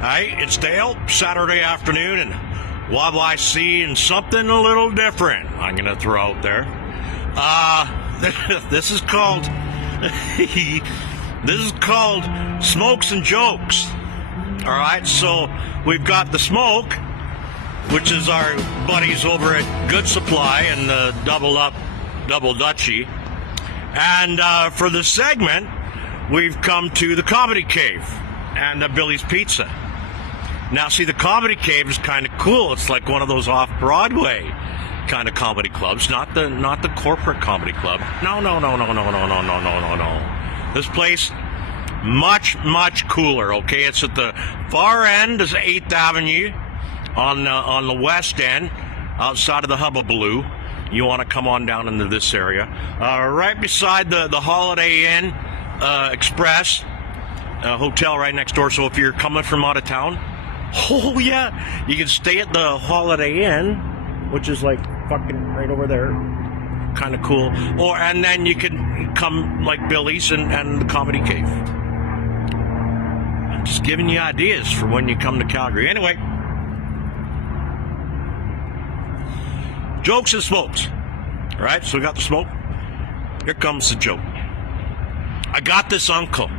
Hey, it's Dale, Saturday afternoon, and what I see and something a little different I'm going to throw out there. This is called Smokes and Jokes. All right, so we've got the Smoke, which is our buddies over at Good Supply and the Double Dutchie. And for the segment, we've come to the Comedy Cave and Billy's Pizza. Now, see, the Comedy Cave is kind of cool. It's like one of those off-Broadway kind of comedy clubs, not the corporate comedy club. No. This place, much cooler, okay? It's at the far end is 8th Avenue on the west end, outside of the Hubbabaloo. You want to come on down into this area. Right beside the Holiday Inn Express hotel right next door. So if you're coming from out of town, oh yeah, you can stay at the Holiday Inn, which is like fucking right over there. Kind of cool. And then you can come like Billy's and the Comedy Cave. I'm just giving you ideas for when you come to Calgary. Anyway, jokes and smokes. All right, so we got the smoke. Here comes the joke. I got this uncle.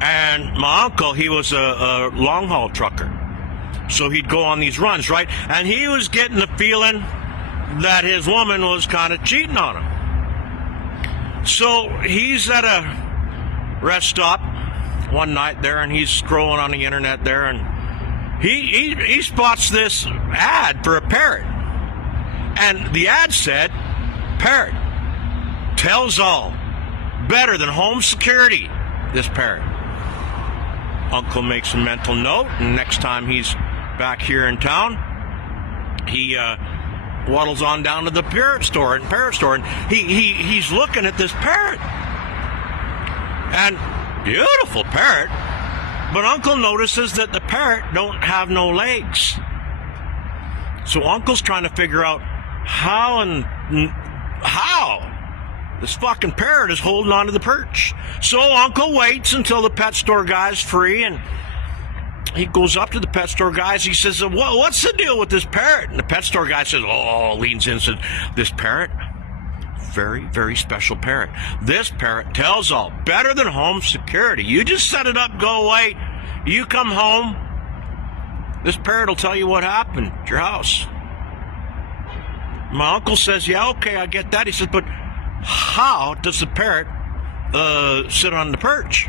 And my uncle, he was a long-haul trucker. So he'd go on these runs, right? And he was getting the feeling that his woman was kind of cheating on him. So he's at a rest stop one night there, and he's scrolling on the internet there, and he spots this ad for a Parrot. And the ad said, Parrot tells all, better than home security, this Parrot. Uncle makes a mental note, and next time he's back here in town, he waddles on down to the Parrot store, and he's looking at this Parrot. And beautiful Parrot, but Uncle notices that the Parrot don't have no legs. So Uncle's trying to figure out how this fucking Parrot is holding on to the perch. So Uncle waits until the pet store guy's free, and he goes up to the pet store guys. He says, what's the deal with this Parrot? And the pet store guy says, leans in and says, this Parrot, very, very special Parrot. This Parrot tells all, better than home security. You just set it up, go away. You come home, this Parrot will tell you what happened at your house. My uncle says, yeah, okay, I get that. He says, but how does the Parrot sit on the perch?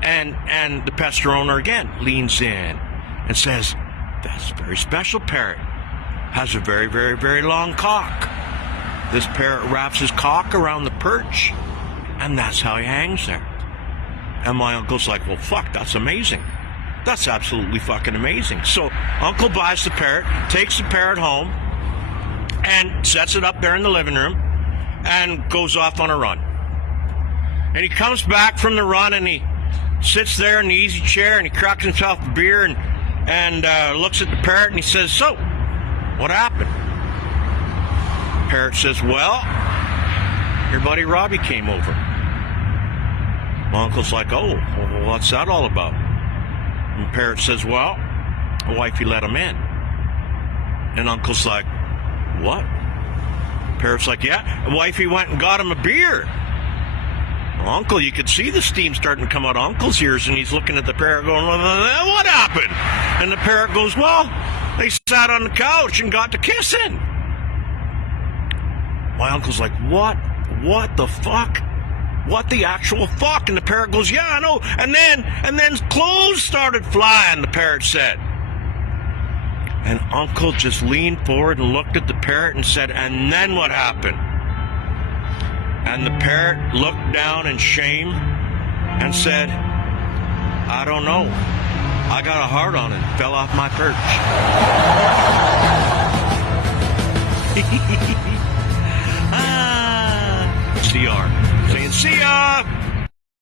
And the pet store owner again leans in and says, that's a very special Parrot. Has a very, very, very long cock. This Parrot wraps his cock around the perch, and that's how he hangs there. And my uncle's like, well, fuck, that's amazing. That's absolutely fucking amazing. So Uncle buys the Parrot, takes the Parrot home, and sets it up there in the living room, and goes off on a run. And he comes back from the run, and he sits there in the easy chair, and he cracks himself a beer, and looks at the Parrot, and he says, so, what happened? Parrot says, well, your buddy Robbie came over. My uncle's like, oh, well, what's that all about? And Parrot says, well, wifey let him in. And Uncle's like, what? Parrot's like, yeah. And wifey went and got him a beer. Well, Uncle, you could see the steam starting to come out of Uncle's ears, and he's looking at the Parrot going, well, what happened? And the Parrot goes, well, they sat on the couch and got to kissing. My uncle's like, what? What the fuck? What the actual fuck? And the Parrot goes, yeah, I know. And then clothes started flying, the Parrot said. And Uncle just leaned forward and looked at the Parrot and said, and then what happened? And the Parrot looked down in shame and said, I don't know. I got a heart on it. Fell off my perch. CR. Saying, see ya!